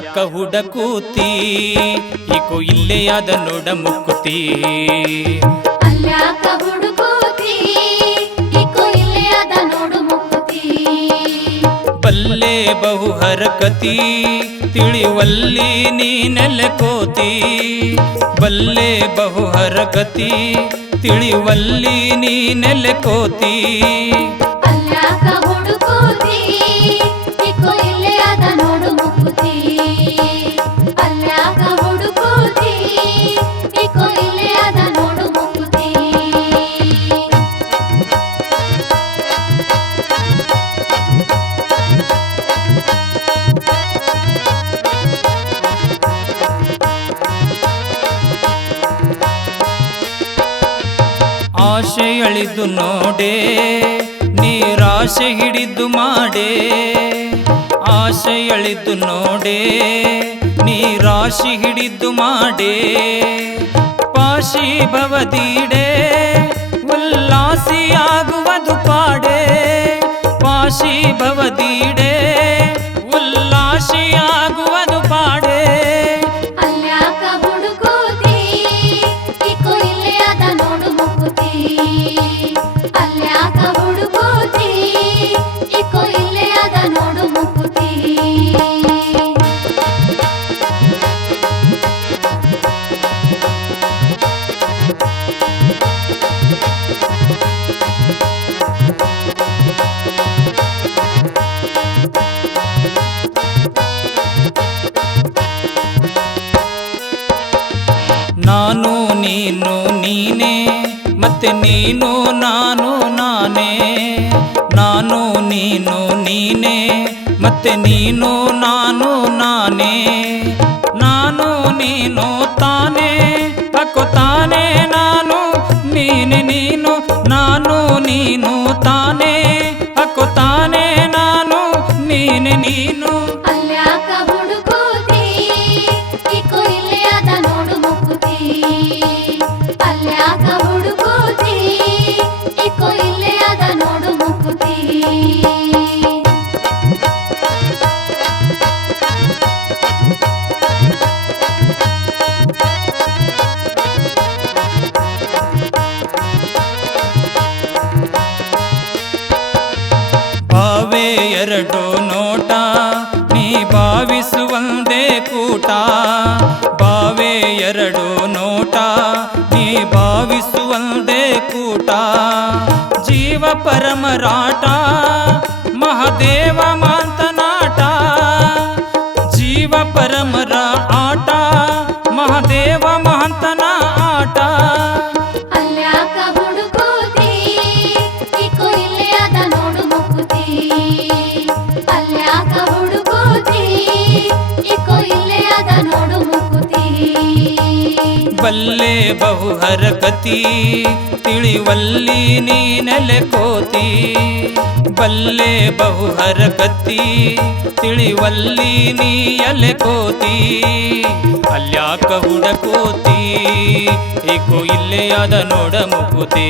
ಅಲ್ಯಾಕ ಹುಡಕೂತಿ eco ಇಲ್ಲೇ ಅದ ನೋಡ ಮುಕ್ಕುತಿ ಅಲ್ಯಾಕ ಹುಡುಕೂತಿ ಈಕೋ ಇಲ್ಲೇ ಅದ ನೋಡು ಮುಕ್ಕುತಿ ಬಲ್ಲೆ ಬಹು ಹರಕತಿ ತಿಳಿವಲ್ಲಿ ನೀನೆಲೆಕೋತಿ ಬಲ್ಲೆ ಬಹು ಹರಕತಿ ತಿಳಿವಲ್ಲಿ ನೀನೆಲೆಕೋತಿ ಅಲ್ಯಾಕ ಹುಡುಕೂತಿ ಈಕೋ ಇಲ್ಲೇ ಅದ ನೋಡು ಮುಕ್ಕುತಿ ಅಲ್ಯಾಕ ಹುಡುಕೂತಿ ಈಕೋ ಇಲ್ಲೇ ಅದ ನೋಡು ಮುಕ್ಕುತಿ ಆಶೆ ಅಳಿದು ನೋಡೆ ನೀರಾಶೆ ಹಿಡಿದು ಮಾಡೆ ಆಶೆ ಅಳಿದು ನೋಡೆ ನೀರಾಶಿ ಹಿಡಿದು ಮಾಡೆ ಪಾಶಿ ಭವದೀಡೆ ಉಲ್ಲಾಸಿಯಾಗುವುದು ಪಾಡೆ ಪಾಶಿ ಭವದೀಡೆ ಉಲ್ಲಾಸಿಯಾಗುವುದು ಪಾಡೆ ಅಲ್ಯಾಕ ಹುಡುಕೂತಿ ಈಕೋ ಇಲ್ಲೇ ಅದ ನೋಡು ಮುಕ್ಕುತಿ ಅಲ್ಯಾಕ ಹುಡುಕೂತಿ ಈಕೋ ಇಲ್ಲೇ ಅದ ನೋಡು ಮುಕ್ಕುತಿ ನಾನು ನೀನು ನೀನೇ ಮತ್ತೆ ನೀನು ನಾನು ನಾನೇ ನಾನು ನೀನು ನೀನೇ ಮತ್ತೆ ನೀನು ನಾನು ನಾನೇ ನಾನು ನೀನು ತಾನೇ ಅಕ್ಕೋ ತಾನೇ ನಾನು ನೀನೆ ನೀನು ನಾನು ನೀನು ತಾನೇ ಅಕ್ಕೋ ತಾನೇ ನಾನು ನೀನೆ ನೀನು ಅಲ್ಯಾಕ ಹುಡುಕೂತಿ ಈಕೋ ಇಲ್ಲೇ ಅದ ನೋಡು ಮುಕ್ಕುತಿ ಅಲ್ಯಾಕ ಹುಡುಕೂತಿ ಈಕೋ ಇಲ್ಲೇ ಅದ ನೋಡು ಮುಕ್ಕುತಿ ಭಾವೇ ಎರಡು ನೋಟ ನೀ ಭಾವಿಸುವಂದೇ ಕೂಟ ಭಾವೇ ಎರಡು ನೋಟ ನೀ ಭಾವಿಸುವಂದೇ ಕೂಟ ಜೀವ ಪರಮರಾಟ ಮಹಾದೇವ ಮಾಂತನಾಟ ಜೀವ ಪರಮರ ಆಟ ಮಹಾದೇವ ಮಹಂತನ ಆಟ ಅಲ್ಯಾಕ ಹುಡುಕೂತಿ ಈಕೋ ಇಲ್ಲೇ ಅದ ನೋಡು ಮುಕ್ಕುತಿ ಅಲ್ಯಾಕ ಹುಡುಕೂತಿ ಈಕೋ ಇಲ್ಲೇ ಅದ ನೋಡು ಮುಕ್ಕುತಿ ಬಲ್ಲೆ ಬಹು ಹರಕತಿ ತಿಳಿವಲ್ಲಿ ನೀನೆಲೆಕೋತಿ ಬಲ್ಲೆ ಬಹು ಹರಕತಿ ತಿಳಿವಲ್ಲಿ ನೀ ಎಲೆಕೋತಿ ಅಲ್ಯಾಕ ಹುಡಕೋತಿ ಏಕೋ ಇಲ್ಲೇ ಅದ ನೋಡ ಮುಕ್ಕುತಿ